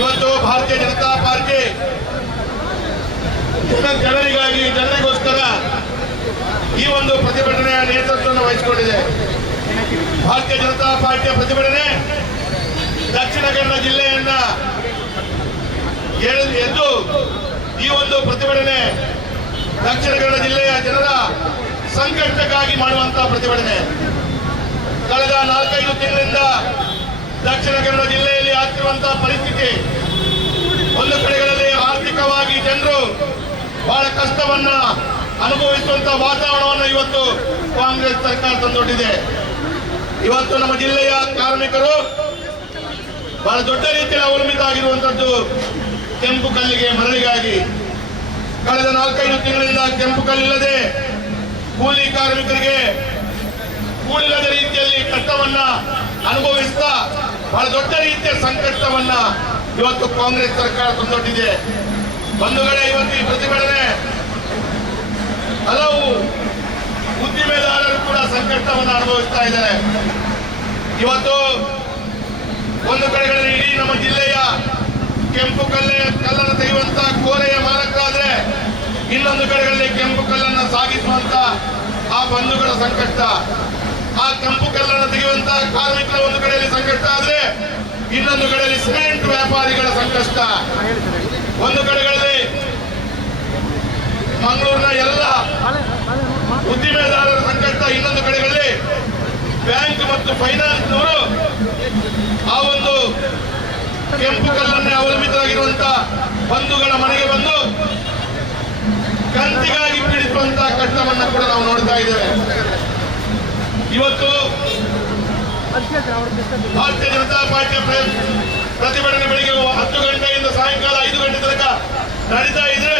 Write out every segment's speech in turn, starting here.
ಇವತ್ತು ಭಾರತೀಯ ಜನತಾ ಪಾರ್ಟಿ ಜನ- ಜನರಿಗಾಗಿ, ಜನರಿಗೋಸ್ಕರ ಈ ಒಂದು ಪ್ರತಿಭಟನೆಯ ನೇತೃತ್ವವನ್ನು ವಹಿಸಿಕೊಂಡಿದೆ. ಭಾರತೀಯ ಜನತಾ ಪಾರ್ಟಿಯ ಪ್ರತಿಭಟನೆ ದಕ್ಷಿಣ ಕನ್ನಡ ಜಿಲ್ಲೆಯನ್ನ ಎದ್ದು ಈ ಒಂದು ಪ್ರತಿಭಟನೆ ದಕ್ಷಿಣ ಕನ್ನಡ ಜಿಲ್ಲೆಯ ಜನರ ಸಂಕಷ್ಟಕ್ಕಾಗಿ ಮಾಡುವಂತಹ ಪ್ರತಿಭಟನೆ. ಕಳೆದ ನಾಲ್ಕೈದು ತಿಂಗಳಿಂದ ದಕ್ಷಿಣ ಕನ್ನಡ ಜಿಲ್ಲೆಯಲ್ಲಿ ಆಗ್ತಿರುವಂತಹ ಪರಿಸ್ಥಿತಿ ಒಂದು ಕಡೆಗಳಲ್ಲಿ ಆರ್ಥಿಕವಾಗಿ ಜನರು ಬಹಳ ಕಷ್ಟವನ್ನ ಅನುಭವಿಸುವಂತಹ ವಾತಾವರಣವನ್ನು ಇವತ್ತು ಕಾಂಗ್ರೆಸ್ ಸರ್ಕಾರ ತಂದೊಡ್ಡಿದೆ. ಇವತ್ತು ನಮ್ಮ ಜಿಲ್ಲೆಯ ಕಾರ್ಮಿಕರು ಬಹಳ ದೊಡ್ಡ ರೀತಿಯಲ್ಲಿ ಅವಲಂಬಿತ ಆಗಿರುವಂತದ್ದು ಕೆಂಪು ಕಲ್ಲಿಗೆ ಮರಳಿಗಾಗಿ. ಕಳೆದ ನಾಲ್ಕೈದು ತಿಂಗಳಿಂದ ಕೆಂಪು ಕಲ್ಲಿಲ್ಲದೆ ಕೂಲಿ ಕಾರ್ಮಿಕರಿಗೆ ಕೂಲಿಲ್ಲದ ರೀತಿಯಲ್ಲಿ ಕಷ್ಟವನ್ನ ಅನುಭವಿಸ್ತಾ ಬಹಳ ದೊಡ್ಡ ರೀತಿಯ ಸಂಕಷ್ಟವನ್ನ ಇವತ್ತು ಕಾಂಗ್ರೆಸ್ ಸರ್ಕಾರ ತಂದೊಡ್ಡಿದೆ. ಕಡೆ ಇವತ್ತು ಈ ಪ್ರತಿಭಟನೆ ಹಲವು ಉದ್ದಿಮೆದಾರರು ಕೂಡ ಸಂಕಷ್ಟವನ್ನು ಅನುಭವಿಸ್ತಾ ಇದ್ದಾರೆ. ಇವತ್ತು ಒಂದು ಕಡೆಗಳಲ್ಲಿ ಇಡೀ ನಮ್ಮ ಜಿಲ್ಲೆಯ ಕೆಂಪು ಕಲ್ಲೆ ಕಲ್ಲನ್ನು ತೆಗೆಯುವಂತ ಕೋರೆಯ ಮಾಲಕರಾದ್ರೆ ಇನ್ನೊಂದು ಕಡೆಗಳಲ್ಲಿ ಕೆಂಪು ಕಲ್ಲನ್ನು ಸಾಗಿಸುವಂತ ಆ ಬಂಧುಗಳ ಸಂಕಷ್ಟ. ಆ ಕೆಂಪು ಕಲ್ಲನ್ನು ತೆಗೆಯುವಂತ ಕಾರ್ಮಿಕರ ಒಂದು ಕಡೆಯಲ್ಲಿ ಸಂಕಷ್ಟ ಆದ್ರೆ ಇನ್ನೊಂದು ಕಡೆಯಲ್ಲಿ ಸಿಮೆಂಟ್ ವ್ಯಾಪಾರಿಗಳ ಸಂಕಷ್ಟ. ಒಂದು ಕಡೆಗಳಲ್ಲಿ ಮಂಗಳೂರಿನ ಎಲ್ಲ ಉದ್ದಿಮೆದಾರರ ಸಂಕಷ್ಟ, ಇನ್ನೊಂದು ಕಡೆಗಳಲ್ಲಿ ಬ್ಯಾಂಕ್ ಮತ್ತು ಫೈನಾನ್ಸ್ನವರು ಆ ಒಂದು ಕೆಂಪು ಕಲ್ಲನ್ನೇ ಅವಲಂಬಿತರಾಗಿರುವಂತ ಬಂಧುಗಳ ಮನೆಗೆ ಬಂದು ಕಂತಿಗಾಗಿ ಪೀಡಿಸುವಂತಹ ಕಷ್ಟವನ್ನ ಕೂಡ ನಾವು ನೋಡ್ತಾ ಇದ್ದೇವೆ. ಇವತ್ತು ಭಾರತೀಯ ಜನತಾ ಪಾರ್ಟಿಯ ಪ್ರ- ಪ್ರತಿಭಟನೆ ಬೆಳಿಗ್ಗೆ ಹತ್ತು ಗಂಟೆಯಿಂದ ಸಾಯಂಕಾಲ ಐದು ಗಂಟೆ ತನಕ ನಡೀತಾ ಇದ್ರೆ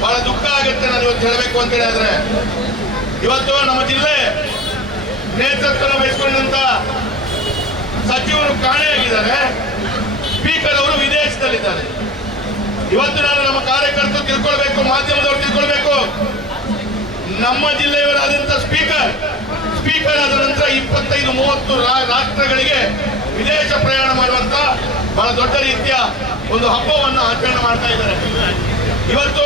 ಬಹಳ ದುಃಖ ಆಗುತ್ತೆ ನಾನು ಇವತ್ತು ಹೇಳಬೇಕು ಅಂತ ಹೇಳಿದ್ರೆ. ಇವತ್ತು ನಮ್ಮ ಜಿಲ್ಲೆ ನೇತೃತ್ವ ವಹಿಸಿಕೊಂಡಂತ ಸಚಿವರು ಕಾಣೆಯಾಗಿದ್ದಾರೆ. ಸ್ಪೀಕರ್ ಅವರು ವಿದೇಶದಲ್ಲಿದ್ದಾರೆ. ಇವತ್ತು ನಾನು ನಮ್ಮ ಕಾರ್ಯಕರ್ತರು ತಿಳ್ಕೊಳ್ಬೇಕು, ಮಾಧ್ಯಮದವರು ತಿಳ್ಕೊಳ್ಬೇಕು. ನಮ್ಮ ಜಿಲ್ಲೆಯವರಾದಂತ ಸ್ಪೀಕರ್ ಸ್ಪೀಕರ್ ಆದ ನಂತರ ಇಪ್ಪತ್ತೈದು, ಮೂವತ್ತು ರಾಷ್ಟ್ರಗಳಿಗೆ ವಿದೇಶ ಪ್ರಯಾಣ ಮಾಡುವಂತ ಬಹಳ ದೊಡ್ಡ ರೀತಿಯ ಒಂದು ಹಬ್ಬವನ್ನು ಆಚರಣೆ ಮಾಡ್ತಾ ಇದ್ದಾರೆ. ಇವತ್ತು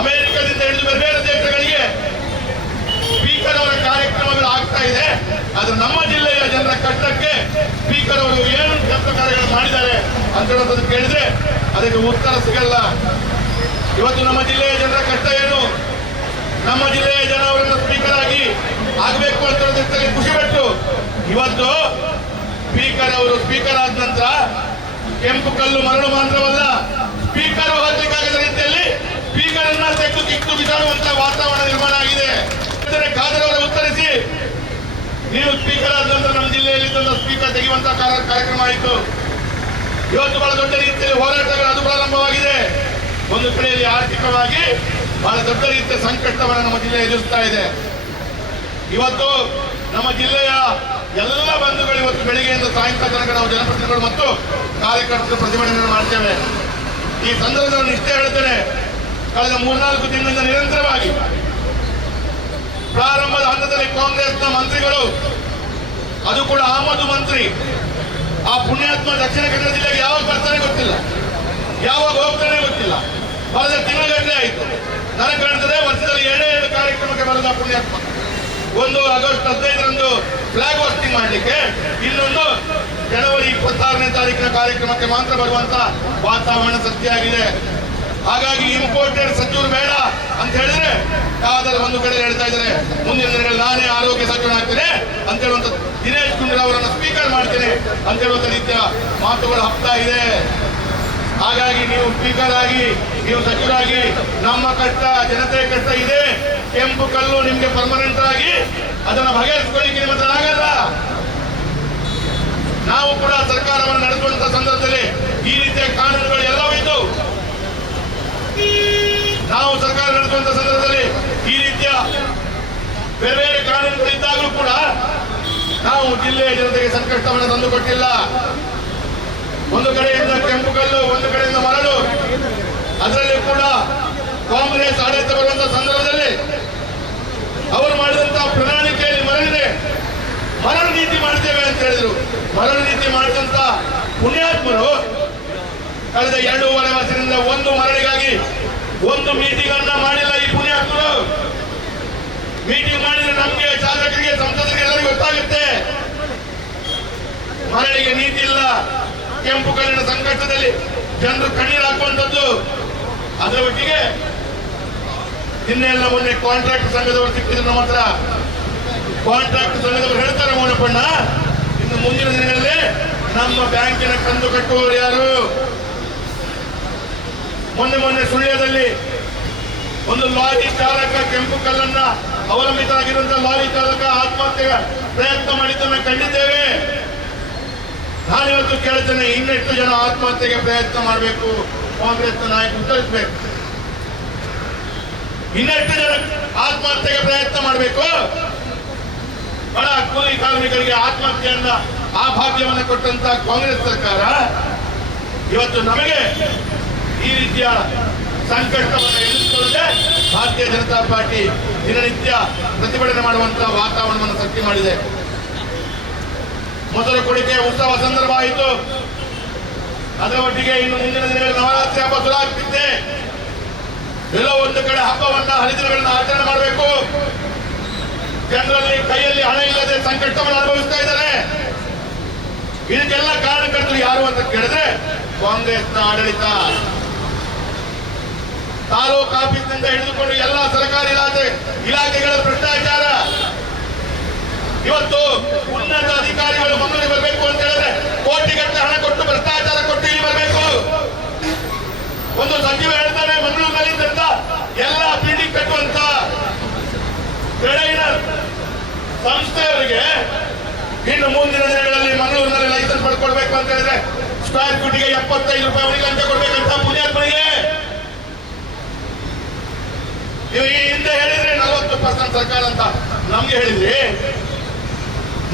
ಅಮೆರಿಕದಿಂದ ಹಿಡಿದು ಬೇರೆ ಬೇರೆ ದೇಶಗಳಿಗೆ ಸ್ಪೀಕರ್ ಅವರ ಕಾರ್ಯಕ್ರಮಗಳು ಆಗ್ತಾ ಇದೆ. ಆದ್ರೆ ನಮ್ಮ ಜಿಲ್ಲೆಯ ಜನರ ಕಷ್ಟಕ್ಕೆ ಸ್ಪೀಕರ್ ಅವರು ಏನು ಕೆಲಸ ಕಾರ್ಯಗಳು ಮಾಡಿದ್ದಾರೆ ಅಂತ ಕೇಳಿದ್ರೆ ಅದಕ್ಕೆ ಉತ್ತರ ಸಿಗಲ್ಲ. ಇವತ್ತು ನಮ್ಮ ಜಿಲ್ಲೆಯ ಜನರ ಕಷ್ಟ ಏನು? ನಮ್ಮ ಜಿಲ್ಲೆಯ ಜನ ಅವರನ್ನು ಸ್ಪೀಕರ್ ಆಗಿ ಆಗಬೇಕು ಅಂತ ಖುಷಿ ಖುಷಿಪಟ್ಟು ಇವತ್ತು ಸ್ಪೀಕರ್ ಅವರು ಸ್ಪೀಕರ್ ಆದ ನಂತರ ಕೆಂಪು ಕಲ್ಲು ಮರಳು ಮಾತ್ರವಲ್ಲ, ಸ್ಪೀಕರ್ ಹೋಗಬೇಕಾಗಿದ್ದ ರೀತಿಯಲ್ಲಿ ಸ್ಪೀಕರ್ ಅನ್ನ ತೆಗೆದು ಕಿತ್ತು ವಾತಾವರಣ ನಿರ್ಮಾಣ ಆಗಿದೆ. ಖಾದರ್ ಅವರ ಉತ್ತರಿಸಿ, ನೀವು ಸ್ಪೀಕರ್ ಆದ ನಂತರ ನಮ್ಮ ಜಿಲ್ಲೆಯಲ್ಲಿ ಸ್ಪೀಕರ್ ತೆಗೆಯುವಂತ ಕಾರ್ಯ- ಕಾರ್ಯಕ್ರಮ ಆಯಿತು. ಇವತ್ತು ಬಹಳ ದೊಡ್ಡ ರೀತಿಯಲ್ಲಿ ಹೋರಾಟಗಳು ಅದು ಪ್ರಾರಂಭವಾಗಿದೆ. ಒಂದು ಕಡೆಯಲ್ಲಿ ಆರ್ಥಿಕವಾಗಿ ಬಹಳ ದೊಡ್ಡ ರೀತಿಯ ಸಂಕಷ್ಟವನ್ನು ನಮ್ಮ ಜಿಲ್ಲೆ ಎದುರಿಸ್ತಾ ಇದೆ. ಇವತ್ತು ನಮ್ಮ ಜಿಲ್ಲೆಯ ಎಲ್ಲ ಬಂಧುಗಳು ಇವತ್ತು ಬೆಳಿಗ್ಗೆಯಿಂದ ಸಾಯಂಕಾಲ ತನಕ ನಾವು ಜನಪ್ರತಿನಿಧಿಗಳು ಮತ್ತು ಕಾರ್ಯಕರ್ತರು ಪ್ರತಿಭಟನೆ ಮಾಡ್ತೇವೆ. ಈ ಸಂದರ್ಭದಲ್ಲಿ ಇಷ್ಟೇ ಹೇಳ್ತೇನೆ, ಕಳೆದ ಮೂರ್ನಾಲ್ಕು ತಿಂಗಳಿಂದ ನಿರಂತರವಾಗಿ ಪ್ರಾರಂಭದ ಹಂತದಲ್ಲಿ ಕಾಂಗ್ರೆಸ್ನ ಮಂತ್ರಿಗಳು, ಅದು ಕೂಡ ಆಮದು ಮಂತ್ರಿ, ಆ ಪುಣ್ಯಾತ್ಮ ದಕ್ಷಿಣ ಕನ್ನಡ ಜಿಲ್ಲೆಗೆ ಯಾವಾಗ ಬರ್ತಾನೆ ಗೊತ್ತಿಲ್ಲ. ಯಾವಾಗ ಹೋಗ್ತಾನೆ ಗೊತ್ತಿಲ್ಲ. ಬರದ ತಿಂಗಳಗಟ್ಟಲೆ ಆಯಿತು. ನನಗೆ ಕಾಣ್ತದೆ ವರ್ಷದಲ್ಲಿ ಎರಡೇ ಎರಡು ಕಾರ್ಯಕ್ರಮಕ್ಕೆ ಬರದ ಪುಣ್ಯಾತ್ಮ. ಒಂದು ಆಗಸ್ಟ್ ಹದಿನೈದರಂದು ಫ್ಲಾಗ್ ಹೋಸ್ಟಿಂಗ್ ಮಾಡಲಿಕ್ಕೆ ಇನ್ನೊಂದು ಜನವರಿ ಇಪ್ಪತ್ತಾರನೇ ತಾರೀಕಿನ ಕಾರ್ಯಕ್ರಮಕ್ಕೆ ಮಾತ್ರ ಬರುವಂತ ವಾತಾವರಣ ಸೃಷ್ಟಿಯಾಗಿದೆ. ಹಾಗಾಗಿ ಇಂಪೋರ್ಟೆಡ್ ಸಚಿವರು ಬೇಡ ಅಂತ ಹೇಳಿದ್ರೆ ಯಾವ್ದಾದ್ರು ಒಂದು ಕಡೆ ಹೇಳ್ತಾ ಇದ್ದಾರೆ, ಮುಂದಿನ ದಿನಗಳಲ್ಲಿ ನಾನೇ ಆರೋಗ್ಯ ಸಚಿವನಾಗ್ತೇನೆ ಅಂತ ಹೇಳುವಂತ ದಿನೇಶ್ ಗುಂಡೂರಾವ್ ಅವರನ್ನು ಸ್ಪೀಕರ್ ಮಾಡ್ತೇನೆ ಅಂತ ಹೇಳುವಂತ ರೀತಿಯ ಮಾತುಗಳು ಹಬ್ತಾ ಇದೆ. ಹಾಗಾಗಿ ನೀವು ಸ್ಪೀಕರ್ ಆಗಿ ನೀವು ಸಚಿವರಾಗಿ, ನಮ್ಮ ಕಷ್ಟ ಜನತೆ ಕಷ್ಟ ಇದೆ. ಕೆಂಪು ಕಲ್ಲು ನಿಮ್ಗೆ ಪರ್ಮನೆಂಟ್ ಆಗಿ ಅದನ್ನು ಬಗೆಹರಿಸಿಕೊಳ್ಳಿಕ್ಕೆ ನಿಮ್ಮ ಹತ್ರ ಆಗಲ್ಲ. ನಾವು ಕೂಡ ಸರ್ಕಾರವನ್ನು ನಡೆಸುವಂತ ಸಂದರ್ಭದಲ್ಲಿ ಈ ರೀತಿಯ ಕಾನೂನುಗಳು ಎಲ್ಲವೂ ಇದ್ದವು ನಾವು ಸರ್ಕಾರ ನಡೆಸುವಂತ ಸಂದರ್ಭದಲ್ಲಿ ಈ ರೀತಿಯ ಬೇರೆ ಬೇರೆ ಕಾನೂನುಗಳಿದ್ದಾಗಲೂ ಕೂಡ ನಾವು ಜಿಲ್ಲೆಯ ಜನತೆಗೆ ಸಂಕಷ್ಟವನ್ನು ತಂದುಕೊಟ್ಟಿಲ್ಲ. ಒಂದು ಕಡೆಯಿಂದ ಕೆಂಪು ಕಲ್ಲು, ಒಂದು ಕಡೆಯಿಂದ ಮರಳು. ಅದರಲ್ಲಿ ಕೂಡ ಕಾಂಗ್ರೆಸ್ ಆಡಳಿತ ಬರುವಂತ ಸಂದರ್ಭದಲ್ಲಿ ಅವರು ಮಾಡಿದಂತಹ ಪ್ರಣಾಳಿಕೆಯಲ್ಲಿ ಮರಳಿದೆ. ಮರಳು ನೀತಿ ಮಾಡ್ತೇವೆ ಅಂತ ಹೇಳಿದ್ರು. ಮರಳು ನೀತಿ ಮಾಡಿದಂತ ಪುಣ್ಯಾತ್ಮರು ಕಳೆದ ಎರಡೂವರೆ ವರ್ಷದಿಂದ ಒಂದು ಮರಳಿಗಾಗಿ ಒಂದು ಮೀಟಿಂಗ್ ಅನ್ನ ಮಾಡಿಲ್ಲ ಈ ಪುಣ್ಯಾತ್ಮರು. ಮೀಟಿಂಗ್ ಮಾಡಿದ್ರೆ ನಮ್ಗೆ ಶಾಸಕರಿಗೆ ಸಂಸದರಿಗೆ ಎಲ್ಲರಿಗೂ ಗೊತ್ತಾಗುತ್ತೆ. ಮರಳಿಗೆ ನೀತಿ ಇಲ್ಲ. ಕೆಂಪು ಕಲ್ಲಿನ ಸಂಕಷ್ಟದಲ್ಲಿ ಜನರು ಕಣ್ಣೀರು ಹಾಕುವಂತದ್ದು ಅದರ ಒಟ್ಟಿಗೆ ಇನ್ನೆಲ್ಲ ಮೊನ್ನೆ ಕಾಂಟ್ರಾಕ್ಟ್ ಸಂಘದವರು ಸಿಕ್ಕಿದ್ರು ನಮ್ಮ ಹತ್ರ. ಕಾಂಟ್ರಾಕ್ಟ್ ಸಂಘದವರು ಹೇಳ್ತಾರೆ, ಮೋನಪ್ಪಣ್ಣ, ಇನ್ನು ಮುಂದಿನ ದಿನಗಳಲ್ಲಿ ನಮ್ಮ ಬ್ಯಾಂಕಿನ ಕಂದು ಕಟ್ಟುವವರು ಯಾರು? ಮೊನ್ನೆ ಮೊನ್ನೆ ಸುಳ್ಯದಲ್ಲಿ ಒಂದು ಲಾರಿ ಚಾಲಕ ಕೆಂಪು ಕಲ್ಲನ್ನ ಅವಲಂಬಿತರಾಗಿರುವಂತಹ ಲಾರಿ ಚಾಲಕ ಆತ್ಮಹತ್ಯೆ ಪ್ರಯತ್ನ ಮಾಡಿದ್ದನ್ನು ಕಂಡಿದ್ದೇವೆ ನಾನಿವತ್ತು ಕೇಳ್ತೇನೆ, ಇನ್ನೆಷ್ಟು ಜನ ಆತ್ಮಹತ್ಯೆಗೆ ಪ್ರಯತ್ನ ಮಾಡಬೇಕು? ಕಾಂಗ್ರೆಸ್ ನಾಯಕ ಉತ್ತರಿಸಬೇಕು. ಇನ್ನೆಷ್ಟು ಜನ ಆತ್ಮಹತ್ಯೆಗೆ ಪ್ರಯತ್ನ ಮಾಡಬೇಕು? ಬಡ ಕೂಲಿ ಕಾರ್ಮಿಕರಿಗೆ ಆತ್ಮಹತ್ಯೆಯನ್ನ, ಆ ಭಾಗ್ಯವನ್ನು ಕೊಟ್ಟಂತ ಕಾಂಗ್ರೆಸ್ ಸರ್ಕಾರ, ಇವತ್ತು ನಮಗೆ ಈ ರೀತಿಯ ಸಂಕಷ್ಟವನ್ನು ಎದುರಿಸಿಕೊಳ್ಳದೆ ಭಾರತೀಯ ಜನತಾ ಪಾರ್ಟಿ ದಿನನಿತ್ಯ ಪ್ರತಿಭಟನೆ ಮಾಡುವಂತಹ ವಾತಾವರಣವನ್ನು ಸೃಷ್ಟಿ ಮಾಡಿದೆ. ಮೊದಲ ಕುಡಿಕೆ ಉತ್ಸವ ಸಂದರ್ಭ ಆಯಿತು. ಅದರ ಒಟ್ಟಿಗೆ ಇನ್ನು ಮುಂದಿನ ದಿನಗಳಲ್ಲಿ ನವರಾತ್ರಿ ಹಬ್ಬ ಶುರುವಾಗ್ತಿದ್ದೆ. ಎಲ್ಲೋ ಒಂದು ಕಡೆ ಹಬ್ಬವನ್ನ, ಹರಿದಿನಗಳನ್ನ ಆಚರಣೆ ಮಾಡಬೇಕು. ಜನರಲ್ಲಿ ಕೈಯಲ್ಲಿ ಹಣ ಇಲ್ಲದೆ ಸಂಕಷ್ಟವನ್ನು ಅನುಭವಿಸ್ತಾ ಇದ್ದಾರೆ. ಇದಕ್ಕೆಲ್ಲ ಕಾರಣಕರ್ತರು ಯಾರು ಅಂತ ಕೇಳಿದ್ರೆ ಕಾಂಗ್ರೆಸ್ನ ಆಡಳಿತ. ತಾಲೂಕು ಆಫೀಸ್ನಿಂದ ಹಿಡಿದುಕೊಂಡು ಎಲ್ಲ ಸರ್ಕಾರಿ ಇಲಾಖೆ ಇಲಾಖೆಗಳ ಭ್ರಷ್ಟಾಚಾರ. ಇವತ್ತು ಉನ್ನತ ಅಧಿಕಾರಿಗಳು ಮಂಗಳೂರಿಗೆ ಬರಬೇಕು ಅಂತ ಹೇಳಿದ್ರೆ ಕೋಟಿಗಟ್ಟಲೆ ಹಣ ಕೊಟ್ಟು ಭ್ರಷ್ಟಾಚಾರ ಕೊಟ್ಟು ಇಲ್ಲಿ ಬರಬೇಕು. ಒಂದು ಸಚಿವ ಹೇಳ್ತಾರೆ ಮಂಗಳೂರಿನಲ್ಲಿ ಅಂತ ಎಲ್ಲ ಬಿಲ್ಡಿಂಗ್ ಕಟ್ಟುವಂತ ಟ್ರೇಡರ್ ಸಂಸ್ಥೆಯವರಿಗೆ ಇನ್ನು ಮುಂದಿನ ದಿನಗಳಲ್ಲಿ ಮಂಗಳೂರಿನಲ್ಲಿ ಲೈಸೆನ್ಸ್ ಪಡ್ಕೊಡ್ಬೇಕು ಅಂತ ಹೇಳಿದ್ರೆ ಸ್ಕ್ವೇರ್ ಫೀಟ್ಗೆ ಎಪ್ಪತ್ತೈದು ರೂಪಾಯಿ ಅವರಿಗೆ ಅಂತ ಕೊಡ್ಬೇಕಂತ ಪುಣ್ಯಾತ್ಮನಿಗೆ ನೀವು ಈ ಹಿಂದೆ ಹೇಳಿದ್ರೆ ನಲವತ್ತು ಪರ್ಸೆಂಟ್ ಸರ್ಕಾರ ಅಂತ ನಮ್ಗೆ ಹೇಳಿದ್ರಿ.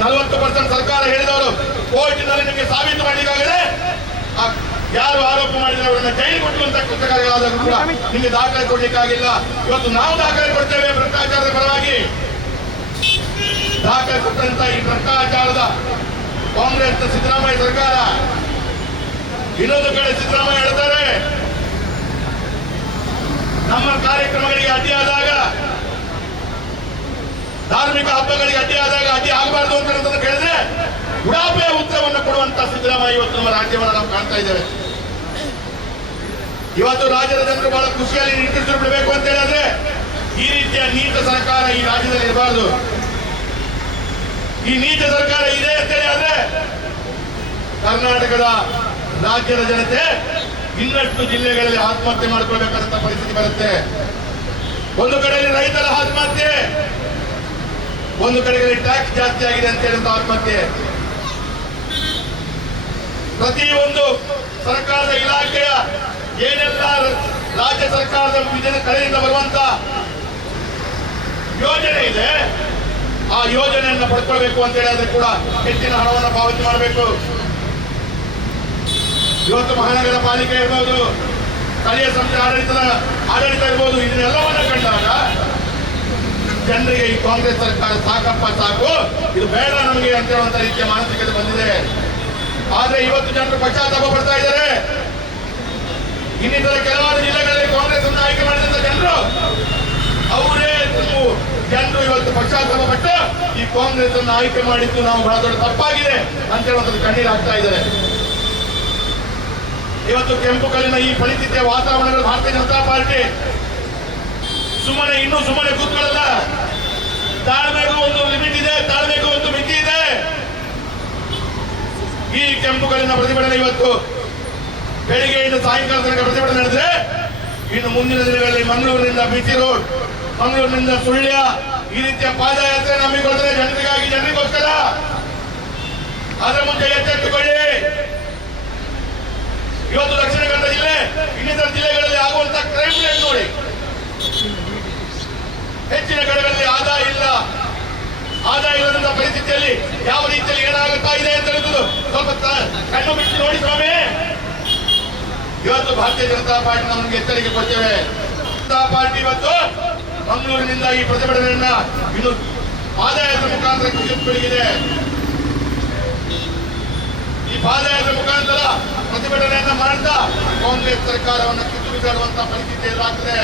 ನಲವತ್ತು ಪರ್ಸೆಂಟ್ ಸರ್ಕಾರ ಹೇಳಿದವರು ಕೋರ್ಟಿನಲ್ಲಿ ನಿಮಗೆ ಸಾಬೀತು ಮಾಡಲಿಕ್ಕಾಗದೆ ಯಾರು ಆರೋಪ ಮಾಡಿದ್ರೆ ಅವರನ್ನ ಜೈಲಿಗೆ ಕೊಟ್ಟುವಂತ ಕೃತಕಗಳಾದರೂ ಕೂಡ ನಿಮಗೆ ದಾಖಲೆ ಕೊಡ್ಲಿಕ್ಕಾಗಿಲ್ಲ. ಇವತ್ತು ನಾವು ದಾಖಲೆ ಕೊಡ್ತೇವೆ ಭ್ರಷ್ಟಾಚಾರದ ಪರವಾಗಿ. ದಾಖಲೆ ಕೊಟ್ಟಂತ ಈ ಭ್ರಷ್ಟಾಚಾರದ ಕಾಂಗ್ರೆಸ್ ಸಿದ್ದರಾಮಯ್ಯ ಸರ್ಕಾರ. ಇನ್ನೊಂದು ಕಡೆ ಸಿದ್ದರಾಮಯ್ಯ ಹೇಳ್ತಾರೆ, ನಮ್ಮ ಕಾರ್ಯಕ್ರಮಗಳಿಗೆ ಅಡ್ಡಿಯಾದಾಗ ಧಾರ್ಮಿಕ ಹಬ್ಬಗಳಿಗೆ ಅಡ್ಡಿಯಾದಾಗ ಅಡ್ಡಿ ಆಗಬಾರ್ದು ಅಂತ ಕೇಳಿದ್ರೆ ಉಡಾಪೆಯ ಉತ್ತರವನ್ನು ಕೊಡುವಂತ ಸಿದ್ದರಾಮಯ್ಯ ಇವತ್ತು ನಮ್ಮ ರಾಜ್ಯವನ್ನು ನಾವು ಕಾಣ್ತಾ ಇದ್ದೇವೆ. ಇವತ್ತು ರಾಜ್ಯದ ಜನರು ಬಹಳ ಖುಷಿಯಲ್ಲಿ ನಿಂತಿಸಿ ಬಿಡಬೇಕು ಅಂತ ಹೇಳಿದ್ರೆ ಈ ರೀತಿಯ ನೀತ ಸರ್ಕಾರ ಈ ರಾಜ್ಯದಲ್ಲಿ ಇರಬಾರದು. ಈ ನೀತ ಸರ್ಕಾರ ಇದೆ ಅಂತ ಹೇಳಿ ಆದ್ರೆ ಕರ್ನಾಟಕದ ರಾಜ್ಯದ ಜನತೆ ಇನ್ನಷ್ಟು ಜಿಲ್ಲೆಗಳಲ್ಲಿ ಆತ್ಮಹತ್ಯೆ ಮಾಡಿಕೊಳ್ಬೇಕಾದಂತ ಪರಿಸ್ಥಿತಿ ಬರುತ್ತೆ. ಒಂದು ಕಡೆಯಲ್ಲಿ ರೈತರ ಆತ್ಮಹತ್ಯೆ ಒಂದು ಕಡೆಗಳಲ್ಲಿ ಟ್ಯಾಕ್ಸ್ ಜಾಸ್ತಿ ಆಗಿದೆ ಅಂತ ಹೇಳಿದ ಆತ್ಮಹತ್ಯೆ ಪ್ರತಿಯೊಂದು ಸರ್ಕಾರದ ಇಲಾಖೆಯ ಏನೆಲ್ಲ ರಾಜ್ಯ ಸರ್ಕಾರದ ವಿಜಯ ಕಡೆಯಿಂದ ಬರುವಂತ ಯೋಜನೆ ಇದೆ, ಆ ಯೋಜನೆಯನ್ನು ಪಡ್ಕೊಳ್ಬೇಕು ಅಂತ ಹೇಳಿದ್ರೆ ಕೂಡ ಹೆಚ್ಚಿನ ಹಣವನ್ನು ಪಾವತಿ ಮಾಡಬೇಕು. ಇವತ್ತು ಮಹಾನಗರ ಪಾಲಿಕೆ ಇರ್ಬೋದು, ಸ್ಥಳೀಯ ಸಂಸ್ಥೆ ಆಡಳಿತದ ಆಡಳಿತ ಇರ್ಬೋದು, ಇದನ್ನೆಲ್ಲವನ್ನ ಕಂಡಾಗ ಜನರಿಗೆ ಈ ಕಾಂಗ್ರೆಸ್ ಸರ್ಕಾರ ಸಾಕಪ್ಪ ಸಾಕು. ಇದು ಬೇಡ ನಮಗೆ ಅಂತ ಹೇಳುವಂತ ರೀತಿಯ ಮಾನಸಿಕತೆ ಬಂದಿದೆ. ಆದ್ರೆ ಇವತ್ತು ಜನರು ಪಶ್ಚಾತ್ತಾಪ ಪಡ್ತಾ ಇದ್ದಾರೆ. ಇನ್ನಿತರ ಕೆಲವಾರು ಜಿಲ್ಲೆಗಳಲ್ಲಿ ಕಾಂಗ್ರೆಸ್ ಅನ್ನು ಆಯ್ಕೆ ಮಾಡಿದಂತ ಜನರು, ಅವರೇ ಜನರು ಇವತ್ತು ಪಶ್ಚಾತ್ತಾಪ ಪಟ್ಟು ಈ ಕಾಂಗ್ರೆಸ್ ಅನ್ನು ಆಯ್ಕೆ ಮಾಡಿದ್ದು ನಾವು ಬಹಳ ದೊಡ್ಡ ತಪ್ಪಾಗಿದೆ ಅಂತ ಹೇಳುವಂಥದ್ದು ಕಣ್ಣೀರು ಇದ್ದಾರೆ. ಇವತ್ತು ಕೆಂಪು ಕಲ್ಲಿನ ಈ ಪರಿಸ್ಥಿತಿಯ ವಾತಾವರಣಗಳು ಭಾರತೀಯ ಜನತಾ ಪಾರ್ಟಿ ಸುಮ್ಮನೆ ಇನ್ನೂ ಸುಮ್ಮನೆ ಕೂತ್ಕೊಳ್ಳಲ್ಲ. ತಾಳ್ಮೆಗೂ ಒಂದು ಲಿಮಿಟ್ ಇದೆ, ತಾಳ್ಮೆಗೂ ಒಂದು ಮಿತಿ ಇದೆ. ಈ ಕೆಂಪುಗಳಿಂದ ಪ್ರತಿಭಟನೆ ಇವತ್ತು ಬೆಳಿಗ್ಗೆಯಿಂದ ಸಾಯಂಕಾಲ ತನಕ ಪ್ರತಿಭಟನೆ ನಡೆದ್ರೆ ಇನ್ನು ಮುಂದಿನ ದಿನಗಳಲ್ಲಿ ಮಂಗಳೂರಿನಿಂದ ಬಿಸಿ ರೋಡ್, ಮಂಗಳೂರಿನಿಂದ ಸುಳ್ಯ, ಈ ರೀತಿಯ ಪಾದಯಾತ್ರೆ ನಂಬಿಕೊಳ್ತಾರೆ ಜನರಿಗಾಗಿ, ಜನರಿಗೋಸ್ಕರ. ಅದರ ಮುಂಚೆ ಎಚ್ಚೆತ್ತುಕೊಳ್ಳಿ. ಇವತ್ತು ದಕ್ಷಿಣ ಕನ್ನಡ ಜಿಲ್ಲೆ, ಇನ್ನಿತರ ಜಿಲ್ಲೆಗಳಲ್ಲಿ ಆಗುವಂತಹ ಕ್ರೈಮ್ ರೇಟ್ ನೋಡಿ ಹೆಚ್ಚಿನ ಕಡೆಗಳಲ್ಲಿ ಆದಾಯ ಇಲ್ಲ ಆದಾಯ ಪರಿಸ್ಥಿತಿಯಲ್ಲಿ ಯಾವ ರೀತಿಯಲ್ಲಿ ಏನಾಗುತ್ತಾ ಇದೆ ಅಂತ ಹೇಳಿದ್ರು ಸ್ವಲ್ಪ ಕಣ್ಣು ಬಿಟ್ಟು ನೋಡಿ ಸ್ವಾಮಿ. ಇವತ್ತು ಭಾರತೀಯ ಜನತಾ ಪಾರ್ಟಿ ನಮಗೆ ಎಚ್ಚರಿಕೆ ಕೊಡ್ತೇವೆ. ಜನತಾ ಪಾರ್ಟಿ ಇವತ್ತು ಮಂಗಳೂರಿನಿಂದ ಈ ಪ್ರತಿಭಟನೆಯನ್ನ ಇನ್ನು ಆದಾಯದ ಮುಖಾಂತರ ಕುಸಿದುಕೊಳ್ಳಿದೆ ಈ ಪಾದಯಾತ್ರೆ ಮುಖಾಂತರ ಪ್ರತಿಭಟನೆಯನ್ನ ಮಾಡ್ತಾ ಕಾಂಗ್ರೆಸ್ ಸರ್ಕಾರವನ್ನು ಕಿತ್ತು ಪರಿಸ್ಥಿತಿ ಎದುರಾಗ್ತದೆ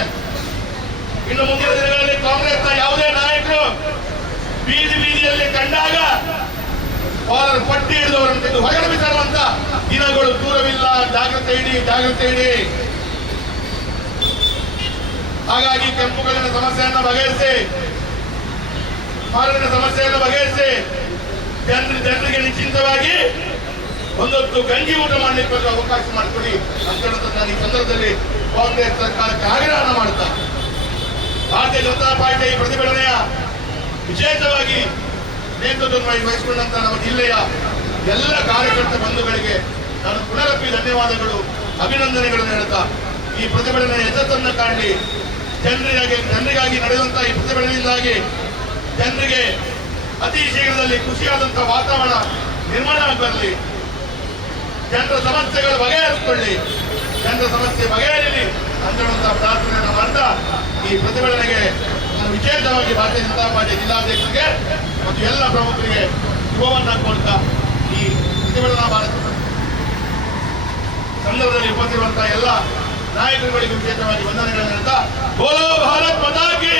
ಇನ್ನು ಮುಂದಿನ ದಿನಗಳಲ್ಲಿ ಕಾಂಗ್ರೆಸ್ನ ಯಾವುದೇ ನಾಯಕರು ಬೀದಿ ಬೀದಿಯಲ್ಲಿ ಕಂಡಾಗ ಅವರ ಪಟ್ಟಿ ಹಿಡಿದವರನ್ನು ತೆಗೆದು ಹೊರಗಡೆ ದಿನಗಳು ದೂರವಿಲ್ಲ. ಜಾಗ್ರತೆ ಇಡಿ ಜಾಗ್ರತೆ ಇಡಿ. ಹಾಗಾಗಿ ಕೆಂಪುಗಳಿನ ಸಮಸ್ಯೆಯನ್ನು ಬಗೆಹರಿಸಿ ಮಾರಿನ ಸಮಸ್ಯೆಯನ್ನು ಬಗೆಹರಿಸಿ, ಜನರು, ಜನರಿಗೆ ನಿಶ್ಚಿಂತವಾಗಿ ಒಂದೊತ್ತು ಗಂಜಿ ಊಟ ಮಾಡಲಿಕ್ಕೆ ಅವಕಾಶ ಮಾಡಿಕೊಡಿ ಅಂತ ನಾನು ಈ ಸಂದರ್ಭದಲ್ಲಿ ಕಾಂಗ್ರೆಸ್ ಸರ್ಕಾರಕ್ಕೆ ಆಗ್ರಹ ಮಾಡ್ತಾ. ಭಾರತೀಯ ಜನತಾ ಪಾರ್ಟಿ ಪ್ರತಿಭಟನೆಯ ವಿಶೇಷವಾಗಿ ನೇತೃತ್ವವನ್ನು ವಹಿಸಿಕೊಂಡಂತಹ ನಮ್ಮ ಜಿಲ್ಲೆಯ ಎಲ್ಲ ಕಾರ್ಯಕರ್ತ ಬಂಧುಗಳಿಗೆ ನಾನು ಪುನರಪ್ಪಿ ಧನ್ಯವಾದಗಳು, ಅಭಿನಂದನೆಗಳನ್ನು ಹೇಳ್ತಾ, ಈ ಪ್ರತಿಭಟನೆ ಯಶಸ್ಸನ್ನು ಕಾಣಲಿ. ಜನರಿಗಾಗಿ ಜನರಿಗಾಗಿ ನಡೆದಂತಹ ಈ ಪ್ರತಿಭಟನೆಯಿಂದಾಗಿ ಜನರಿಗೆ ಅತಿ ಶೀಘ್ರದಲ್ಲಿ ಖುಷಿಯಾದಂತಹ ವಾತಾವರಣ ನಿರ್ಮಾಣ ಆಗಲಿ ಜನರ ಸಮಸ್ಯೆಗಳು ಬಗೆಹರಿಸಿಕೊಳ್ಳಿ. ಜನರ ಸಮಸ್ಯೆ ಬಗೆಹರಿಲಿ ಅಂತ ಪ್ರಾರ್ಥನೆಯನ್ನು ಮಾಡ್ತಾ ಈ ಪ್ರತಿಭಟನೆಗೆ ನಾನು ವಿಶೇಷವಾಗಿ ಭಾರತೀಯ ಜನತಾ ಪಾರ್ಟಿ ಜಿಲ್ಲಾಧ್ಯಕ್ಷರಿಗೆ ಮತ್ತು ಎಲ್ಲ ಪ್ರಮುಖರಿಗೆ ಶುಭವನ್ನ ಕೊಡ್ತಾ ಈ ಪ್ರತಿಭಟನಾ ಭಾರತ ಸಂದರ್ಭದಲ್ಲಿ ಉಪಸ್ಥಿರುವಂತಹ ಎಲ್ಲ ನಾಯಕರುಗಳಿಗೆ ವಿಶೇಷವಾಗಿ ವಂದನೆಗಳನ್ನು ಹೇಳ್ತಾ ಬೋಲೋ ಭಾರತ್ ಮತಾಕಿ